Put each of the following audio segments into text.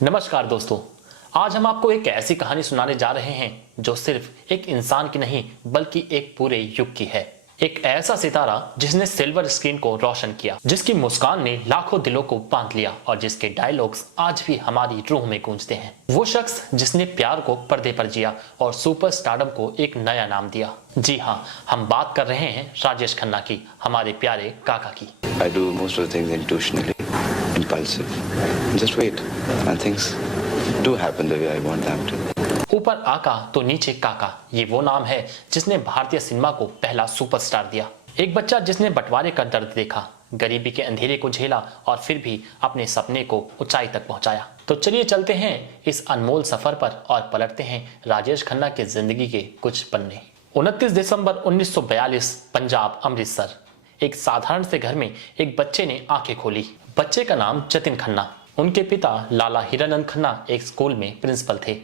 नमस्कार दोस्तों। आज हम आपको एक ऐसी कहानी सुनाने जा रहे हैं जो सिर्फ एक इंसान की नहीं बल्कि एक पूरे युग की है। एक ऐसा सितारा जिसने सिल्वर स्क्रीन को रोशन किया, जिसकी मुस्कान ने लाखों दिलों को बांध लिया और जिसके डायलॉग्स आज भी हमारी रूह में गूंजते हैं। वो शख्स जिसने प्यार को पर्दे पर जिया और सुपर स्टारडम को एक नया नाम दिया। जी हाँ, हम बात कर रहे हैं राजेश खन्ना की, हमारे प्यारे काका की। I do most of the things intuitionally, impulsive. Just wait, and things do happen the way I want them to. ऊपर आका तो नीचे काका, ये वो नाम है जिसने भारतीय सिनेमा को पहला सुपरस्टार दिया। एक बच्चा जिसने बंटवारे का दर्द देखा, गरीबी के अंधेरे को झेला और फिर भी अपने सपने को ऊंचाई तक पहुंचाया। तो चलिए चलते हैं इस अनमोल सफर पर और पलटते हैं राजेश खन्ना के जिंदगी के कुछ पन्ने। 29 दिसंबर 1942, पंजाब, अमृतसर। एक साधारण से घर में एक बच्चे ने आंखें खोली। बच्चे का नाम जतिन खन्ना। उनके पिता लाला हीरानंद खन्ना एक स्कूल में प्रिंसिपल थे।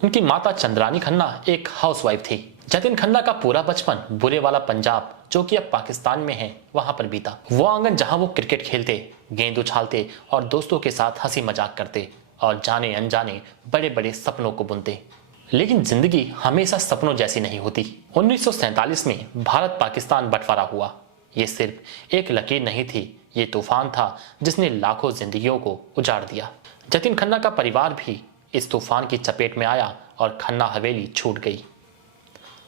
उनकी माता चंद्रानी खन्ना एक हाउसवाइफ थी। जतिन खन्ना का पूरा बचपन बुरे वाला पंजाब, जो कि अब पाकिस्तान में है, वहां पर बीता। वो आंगन जहां वो क्रिकेट खेलते, गेंद उछालते और दोस्तों के साथ हंसी मजाक करते और जाने अनजाने बड़े बड़े सपनों को बुनते। लेकिन जिंदगी हमेशा सपनों जैसी नहीं होती। 1947 में भारत पाकिस्तान बंटवारा हुआ। ये सिर्फ एक लकीर नहीं थी, ये तूफान था जिसने लाखों जिंदगियों को उजाड़ दिया। जतिन खन्ना का परिवार भी इस तूफान की चपेट में आया और खन्ना हवेली छूट गई।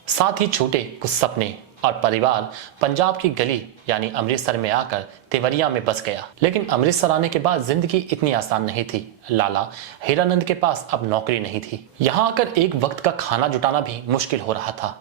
साथ ही छूटे कुछ सपने और परिवार पंजाब की गली यानी अमृतसर में आकर तेवरिया में बस गया। लेकिन अमृतसर आने के बाद जिंदगी इतनी आसान नहीं थी। लाला हीरानंद के पास अब नौकरी नहीं थी। यहाँ आकर एक वक्त का खाना जुटाना भी मुश्किल हो रहा था।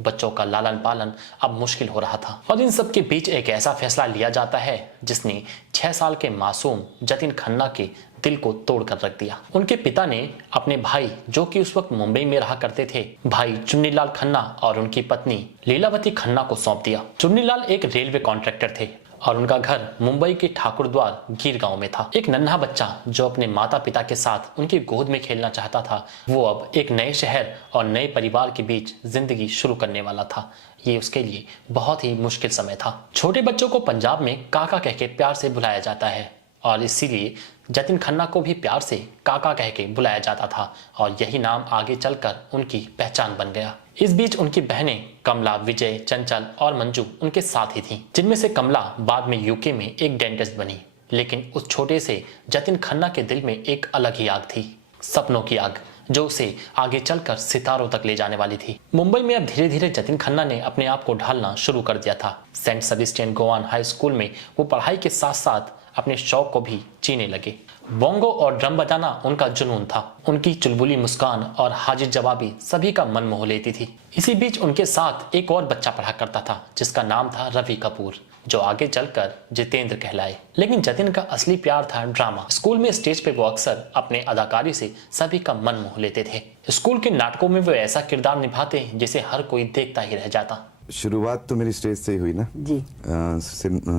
बच्चों का लालन पालन अब मुश्किल हो रहा था। और इन सब के बीच एक ऐसा फैसला लिया जाता है जिसने 6 साल के मासूम जतिन खन्ना के दिल को तोड़ कर रख दिया। उनके पिता ने अपने भाई, जो कि उस वक्त मुंबई में रहा करते थे, भाई चुन्नीलाल खन्ना और उनकी पत्नी लीलावती खन्ना को सौंप दिया। चुन्नीलाल एक रेलवे कॉन्ट्रैक्टर थे और उनका घर मुंबई के ठाकुरद्वार गिर गांव में था। एक नन्हा बच्चा जो अपने माता पिता के साथ उनकी गोद में खेलना चाहता था, वो अब एक नए शहर और नए परिवार के बीच जिंदगी शुरू करने वाला था। ये उसके लिए बहुत ही मुश्किल समय था। छोटे बच्चों को पंजाब में काका कह के प्यार से बुलाया जाता है और इसीलिए जतिन खन्ना को भी प्यार से काका कह के बुलाया जाता था और यही नाम आगे चलकर उनकी पहचान बन गया। इस बीच उनकी बहनें कमला, विजय, चंचल और मंजू उनके साथ ही थीं, जिनमें से कमला बाद में यूके में एक डेंटिस्ट बनी। लेकिन उस छोटे से जतिन खन्ना के दिल में एक अलग ही आग थी, सपनों की आग, जो उसे आगे चलकर सितारों तक ले जाने वाली थी। मुंबई में अब धीरे धीरे जतिन खन्ना ने अपने आप को ढालना शुरू कर दिया था। सेंट सेबेस्टियन गोवान हाई स्कूल में वो पढ़ाई के साथ साथ अपने शौक को भी जीने लगे। बोंगो और ड्रम बजाना उनका जुनून था। उनकी चुलबुली मुस्कान और हाजिर जवाबी सभी का मन मोह लेती थी। इसी बीच उनके साथ एक और बच्चा पढ़ा करता था जिसका नाम था रवि कपूर, जो आगे चलकर जितेंद्र कहलाए। लेकिन जतिन का असली प्यार था ड्रामा। स्कूल में स्टेज पे वो अक्सर अपने अदाकारी से सभी का मन मोह लेते थे। स्कूल के नाटकों में वो ऐसा किरदार निभाते जिसे हर कोई देखता ही रह जाता। शुरुआत तो मेरी स्टेज से ही हुई ना जी।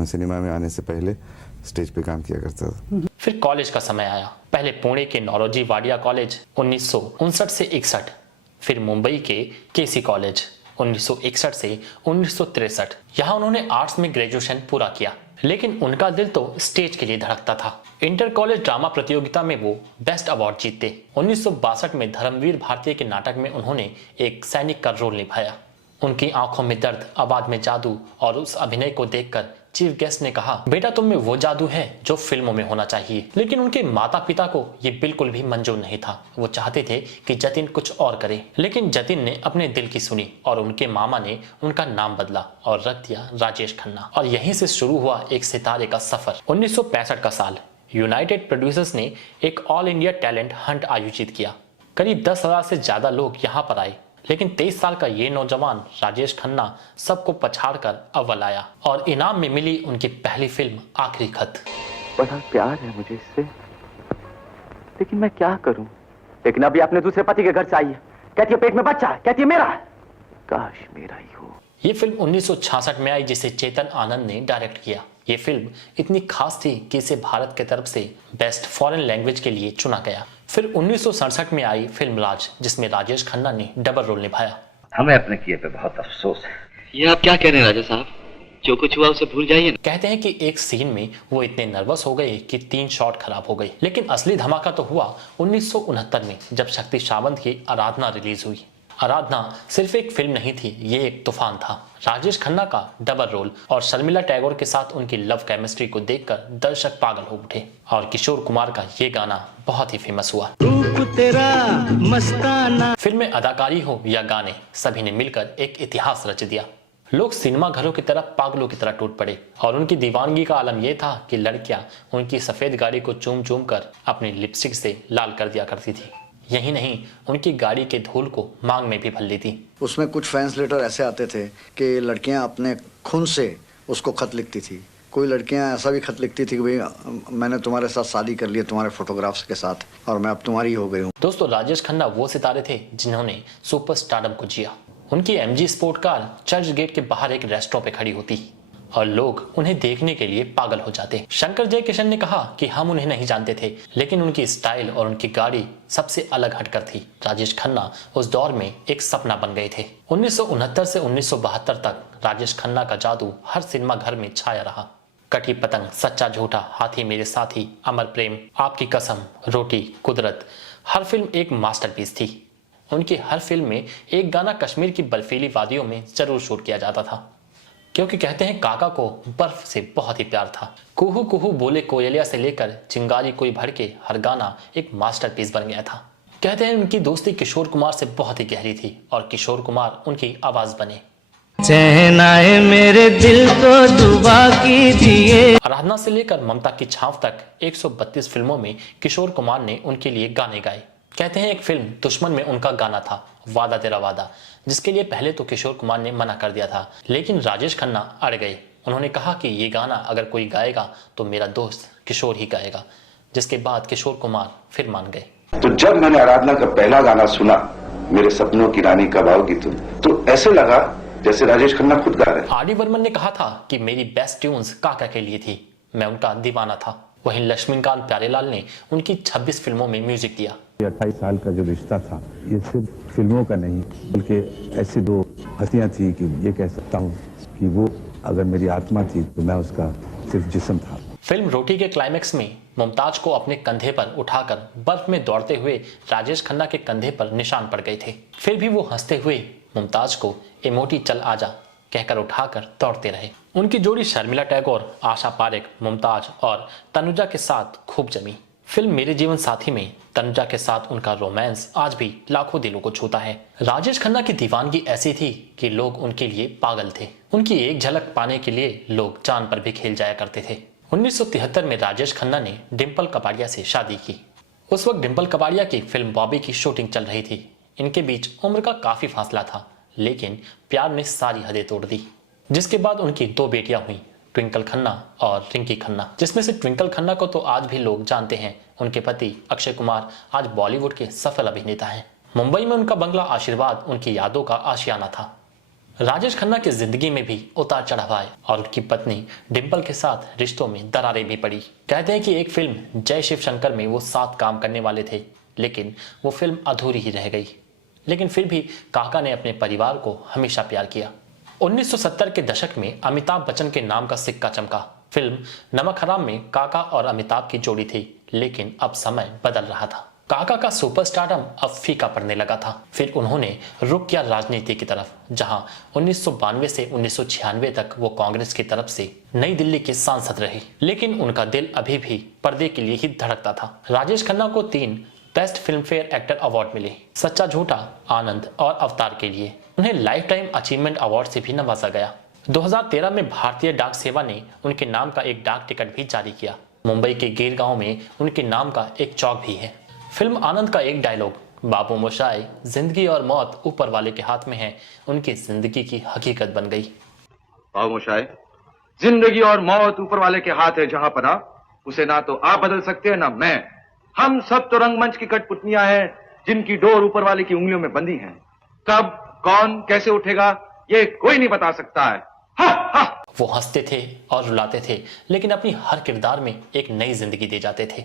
सिनेमा में आने से पहले स्टेज पे काम किया करता था। फिर कॉलेज का समय आया। पहले पुणे के नौरोजी वाडिया कॉलेज 1959 से 61, फिर मुंबई के केसी कॉलेज 1961 से 1963। यहाँ उन्होंने आर्ट्स में ग्रेजुएशन पूरा किया। लेकिन उनका दिल तो स्टेज के लिए धड़कता था। इंटर कॉलेज ड्रामा प्रतियोगिता में वो बेस्ट अवार्ड जीतते। 1962 में धर्मवीर भारती के नाटक में उन्होंने एक सैनिक का रोल निभाया। उनकी आंखों में दर्द, आवाज में जादू और उस अभिनय को देखकर चीफ गेस्ट ने कहा, बेटा तुम में वो जादू है जो फिल्मों में होना चाहिए। लेकिन उनके माता पिता को ये बिल्कुल भी मंजूर नहीं था। वो चाहते थे कि जतिन कुछ और करे। लेकिन जतिन ने अपने दिल की सुनी और उनके मामा ने उनका नाम बदला और रख दिया राजेश खन्ना। और यहीं से शुरू हुआ एक सितारे का सफर। 1965 का साल, यूनाइटेड प्रोड्यूसर्स ने एक ऑल इंडिया टैलेंट हंट आयोजित किया। करीब 10,000 से ज्यादा लोग यहाँ पर आए। लेकिन 23 साल का ये नौजवान राजेश खन्ना सबको पछाड़कर अव्वल आया और इनाम में मिली उनकी पहली फिल्म आखिरी खत। बड़ा प्यार है मुझे इससे, लेकिन मैं क्या करूं? लेकिन अभी अपने दूसरे पति के घर से आई है, कहती है पेट में बच्चा है, कहती है मेरा है। काश मेरा ही हो। ये फिल्म 1966 में आई जिसे चेतन आनंद ने डायरेक्ट किया। ये फिल्म इतनी खास थी कि इसे भारत की तरफ से बेस्ट फॉरेन लैंग्वेज के लिए चुना गया। फिर 1967 में आई फिल्म राज, जिसमें राजेश खन्ना ने डबल रोल निभाया। हमें अपने किए पे बहुत अफसोस है। ये आप क्या कह रहे हैं राजा साहब? जो कुछ हुआ उसे भूल जाइए। कहते हैं कि एक सीन में वो इतने नर्वस हो गए कि 3 शॉट खराब हो गए। लेकिन असली धमाका तो हुआ 1969 में, जब शक्ति सावंत की आराधना रिलीज हुई। आराधना सिर्फ एक फिल्म नहीं थी, ये एक तूफान था। राजेश खन्ना का डबल रोल और शर्मिला टैगोर के साथ उनकी लव केमिस्ट्री को देखकर दर्शक पागल हो उठे। और किशोर कुमार का ये गाना बहुत ही फेमस हुआ। रूप तेरा मस्ताना। फिल्म में अदाकारी हो या गाने, सभी ने मिलकर एक इतिहास रच दिया। लोग सिनेमा घरों की तरफ पागलों की तरह टूट पड़े और उनकी दीवानगी का आलम यह था कि लड़कियां उनकी सफेद गाड़ी को चूम चूम कर अपनी लिपस्टिक से लाल कर दिया करती थी। यही नहीं, उनकी गाड़ी के धूल को मांग में भी भर ली थी। उसमें कुछ फैंस लेटर ऐसे आते थे कि लड़कियां अपने खून से उसको खत लिखती थी। कोई लड़कियां ऐसा भी खत लिखती थी कि भाई मैंने तुम्हारे साथ शादी कर ली, तुम्हारे फोटोग्राफ्स के साथ, और मैं अब तुम्हारी हो गई हूँ। दोस्तों, राजेश खन्ना वो सितारे थे जिन्होंने सुपर स्टारडम को जिया। उनकी MG sport car Churchgate के बाहर एक रेस्टोरेंट पे खड़ी होती और लोग उन्हें देखने के लिए पागल हो जाते। शंकर जयकिशन ने कहा कि हम उन्हें नहीं जानते थे, लेकिन उनकी स्टाइल और उनकी गाड़ी सबसे अलग हटकर थी। राजेश खन्ना उस दौर में एक सपना बन गए थे। 1969 से 1972 तक राजेश खन्ना का जादू हर सिनेमा घर में छाया रहा। कटी पतंग, सच्चा झूठा, हाथी मेरे साथी, अमर प्रेम, आपकी कसम, रोटी, कुदरत, हर फिल्म एक मास्टरपीस थी। उनकी हर फिल्म में एक गाना कश्मीर की बर्फीली वादियों में जरूर शूट किया जाता था, क्योंकि कहते हैं काका को बर्फ से बहुत ही प्यार था। कुहू कुहू बोले कोयलिया से लेकर चिंगारी कोई भड़के, हर गाना एक मास्टरपीस बन गया था। कहते हैं उनकी दोस्ती किशोर कुमार से बहुत ही गहरी थी और किशोर कुमार उनकी आवाज बने। चैन आए मेरे दिल को दुआ कीजिए। आराधना से लेकर ममता की छांव तक 132 फिल्मों में किशोर कुमार ने उनके लिए गाने गाए। कहते हैं एक फिल्म दुश्मन में उनका गाना था वादा तेरा वादा, जिसके लिए पहले तो किशोर कुमार ने मना कर दिया था, लेकिन राजेश खन्ना अड़ गए। उन्होंने कहा कि ये गाना अगर कोई गाएगा तो मेरा दोस्त किशोर ही गाएगा, जिसके बाद किशोर कुमार फिर मान गए। तो जब मैंने आराधना का पहला गाना सुना, मेरे सपनों की रानी कब आओगी तुम, तो ऐसे लगा जैसे राजेश खन्ना खुद गा रहे हैं। आर डी बर्मन ने कहा था कि मेरी बेस्ट ट्यून्स काका के लिए थी, मैं उनका दीवाना था। वहीं लक्ष्मीकांत प्यारेलाल ने उनकी 26 फिल्मों में म्यूजिक दिया। 28 साल का जो रिश्ता था, ये सिर्फ फिल्मों का नहीं, बल्कि ऐसी दो हस्तियां थी कि ये कह सकता हूँ कि वो अगर मेरी आत्मा थी तो मैं उसका सिर्फ जिस्म था। फिल्म रोटी के क्लाइमेक्स में मुमताज को अपने कंधे पर उठाकर बर्फ में दौड़ते हुए राजेश खन्ना के कंधे पर निशान पड़ गए थे। फिर भी वो हंसते हुए मुमताज को इमोटी चल आजा कहकर उठाकर दौड़ते रहे। उनकी जोड़ी शर्मिला टैगोर, आशा पारेख, मुमताज और तनुजा के साथ खूब जमी। फिल्म मेरे जीवन साथी में तनुजा के साथ उनका रोमांस आज भी लाखों दिलों को छूता है। राजेश खन्ना की दीवानगी ऐसी थी कि लोग उनके लिए पागल थे। उनकी एक झलक पाने के लिए लोग जान पर भी खेल जाया करते थे। 1973 में राजेश खन्ना ने डिंपल कपाड़िया से शादी की। उस वक्त डिंपल कपाड़िया की फिल्म बॉबी की शूटिंग चल रही थी। इनके बीच उम्र का काफी फासला था, लेकिन प्यार ने सारी हदें तोड़ दी। जिसके बाद उनकी 2 बेटियां हुई, ट्विंकल खन्ना और रिंकी खन्ना, जिसमें से ट्विंकल खन्ना को तो आज भी लोग जानते हैं। उनके पति अक्षय कुमार आज बॉलीवुड के सफल अभिनेता हैं। मुंबई में उनका बंगला आशीर्वाद उनकी यादों का आशियाना था। राजेश खन्ना की जिंदगी में भी उतार चढ़ाव आए और उनकी पत्नी डिंपल के साथ रिश्तों में दरारें भी पड़ी। कहते हैं कि एक फिल्म जय शिव शंकर में वो साथ काम करने वाले थे, लेकिन वो फिल्म अधूरी ही रह गई। लेकिन फिर भी काका ने अपने परिवार को हमेशा प्यार किया। 1970 के दशक में अमिताभ बच्चन के नाम का सिक्का चमका। फिल्म नमक हराम में काका और अमिताभ की जोड़ी थी, लेकिन अब समय बदल रहा था। काका का सुपरस्टारडम अब फीका पड़ने लगा था। फिर उन्होंने रुख किया राजनीति की तरफ, जहां 1992 से 1996 तक वो कांग्रेस की तरफ से नई दिल्ली के सांसद रहे, लेकिन उनका दिल अभी भी पर्दे के लिए ही धड़कता था। राजेश खन्ना को 3 best film fair actor award मिले, सच्चा झूठा, आनंद और अवतार के लिए। उन्हें लाइफ टाइम अचीवमेंट अवार्ड से भी नवाजा गया। 2013 में भारतीय डाक सेवा ने उनके नाम का एक डाक टिकट भी जारी किया। मुंबई के गिर गांव में उनके नाम का एक चौक भी है। फिल्म आनंद का एक डायलॉग, बाबू मोशाय, जिंदगी और मौत ऊपर वाले के हाथ में है, उनकी जिंदगी की हकीकत बन गई। बाबू मोशाय, जिंदगी और मौत ऊपर वाले के हाथ है जहां पना, उसे ना तो आप बदल सकते हैं ना मैं। हम सब तो रंगमंच की कठपुतलियां हैं जिनकी डोर ऊपर वाले की उंगलियों में बंधी है। कब, कौन, कैसे उठेगा ये कोई नहीं बता सकता है। हा, हा। वो हंसते थे और रुलाते थे, लेकिन अपनी हर किरदार में एक नई जिंदगी दे जाते थे।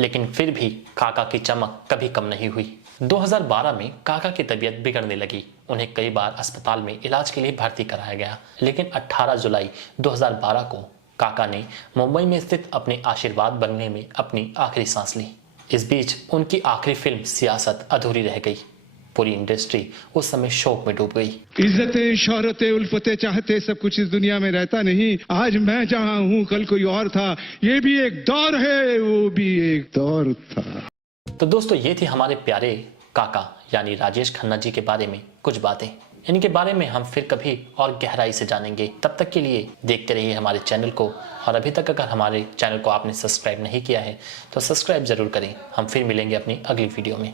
लेकिन फिर भी काका की चमक कभी कम नहीं हुई। 2012 में काका की तबीयत बिगड़ने लगी। उन्हें कई बार अस्पताल में इलाज के लिए भर्ती कराया गया, लेकिन 18 जुलाई 2012 को काका ने मुंबई में स्थित अपने आशीर्वाद बंगले में अपनी आखिरी सांस ली। इस बीच उनकी आखिरी फिल्म सियासत अधूरी रह गई। पूरी इंडस्ट्री उस समय शोक में डूब गई। इज्जतें, शोहरतें, उल्फतें चाहते सब कुछ इस दुनिया में रहता नहीं। आज मैं जहां हूं कल कोई और था। ये भी एक दौर है, वो भी एक दौर था। तो दोस्तों, ये थी हमारे प्यारे काका यानी राजेश खन्ना जी के बारे में कुछ बातें। इनके बारे में हम फिर कभी और गहराई से जानेंगे। तब तक के लिए देखते रहिए हमारे चैनल को, और अभी तक अगर हमारे चैनल को आपने सब्सक्राइब नहीं किया है तो सब्सक्राइब जरूर करें। हम फिर मिलेंगे अपनी अगली वीडियो में।